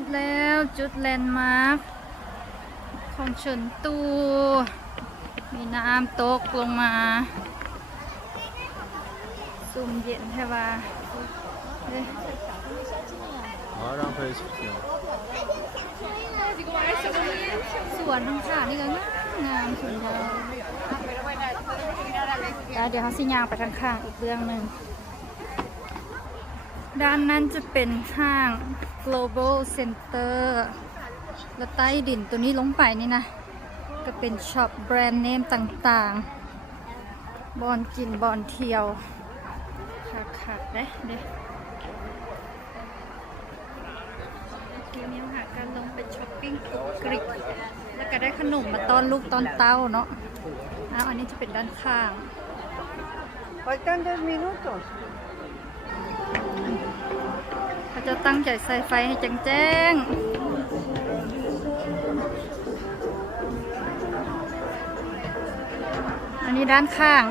ดแล้วจุดแลนด์มาร์คของเฉินตูมีน้ำตกลงมาซุ่มเย็นใช่ป่ะ好，让可以停。สวนทั้งค่ะนี่ก็งามสวยงามแล้วเดี๋ยวเขาสิย่างไปทางข้างอีกเรื่องหนึ่งด้านนั้นจะเป็นห้าง Global Center แล้วใต้ดินตัวนี้ลงไปนี่นะก็เป็นช็อปแบรนด์เนมต่างๆบอนกินบอนเที่ยวขาดเด้ทีนี้หาการลงไปช้อปปิ้งกรุบกริบแล้วก็ได้ขนมมาต้อนลูกต้อนเต้าเนาะอันนี้จะเป็นด้านข้างFaltan 2 minutos. เขาจะตั้งใจใส่ไฟให้แจ้งๆอันนี้ด้านข้าง